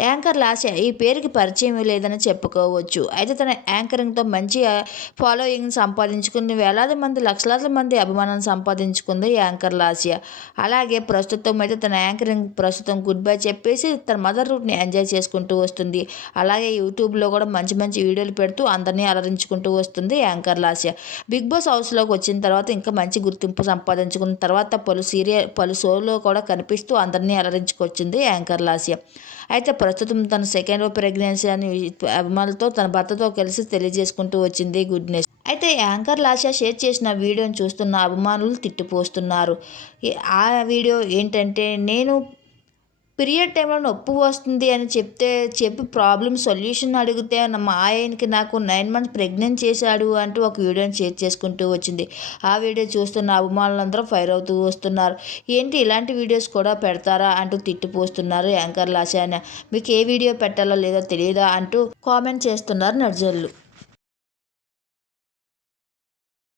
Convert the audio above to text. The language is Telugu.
యాంకర్ లాస్య ఈ పేరుకి పరిచయం లేదని చెప్పుకోవచ్చు. అయితే తన యాంకరింగ్తో మంచి ఫాలోయింగ్ సంపాదించుకుని వేలాది మంది లక్షలాది మంది అభిమానం సంపాదించుకుంది యాంకర్ లాస్య. అలాగే ప్రస్తుతం అయితే తన యాంకరింగ్ ప్రస్తుతం గుడ్ బై చెప్పేసి తన మదర్ రూట్ని ఎంజాయ్ చేసుకుంటూ వస్తుంది. అలాగే యూట్యూబ్లో కూడా మంచి మంచి వీడియోలు పెడుతూ అందరినీ అలరించుకుంటూ వస్తుంది యాంకర్ లాస్య. బిగ్ బాస్ హౌస్లోకి వచ్చిన తర్వాత ఇంకా మంచి గుర్తింపు సంపాదించుకున్న తర్వాత పలు సీరియల్ పలు షోలో కూడా కనిపిస్తూ అందరినీ అలరించుకొచ్చింది యాంకర్ లాస్య. అయితే ప్రస్తుతం తన సెకండ్ ప్రెగ్నెన్సీ అని అభిమానులతో తన భర్తతో కలిసి తెలియజేసుకుంటూ వచ్చింది గుడ్ న్యూస్. అయితే యాంకర్ లాషా షేర్ చేసిన వీడియోని చూస్తున్న అభిమానులు తిట్టిపోస్తున్నారు. ఆ వీడియో ఏంటంటే నేను పీరియడ్ టైంలో నొప్పి వస్తుంది అని చెప్తే చెప్పి ప్రాబ్లమ్ సొల్యూషన్ అడిగితే మా ఆయనకి నాకు నైన్ మంత్స్ ప్రెగ్నెంట్ చేశాడు అంటూ ఒక వీడియోని షేర్ చేసుకుంటూ వచ్చింది. ఆ వీడియో చూస్తున్న అభిమానులందరూ ఫైర్ అవుతూ వస్తున్నారు. ఏంటి ఇలాంటి వీడియోస్ కూడా పెడతారా? అంటూ తిట్టిపోస్తున్నారు యాంకర్ లాశాన మీకు ఏ వీడియో పెట్టాలో లేదో తెలియదా అంటూ కామెంట్ చేస్తున్నారు నర్జర్లు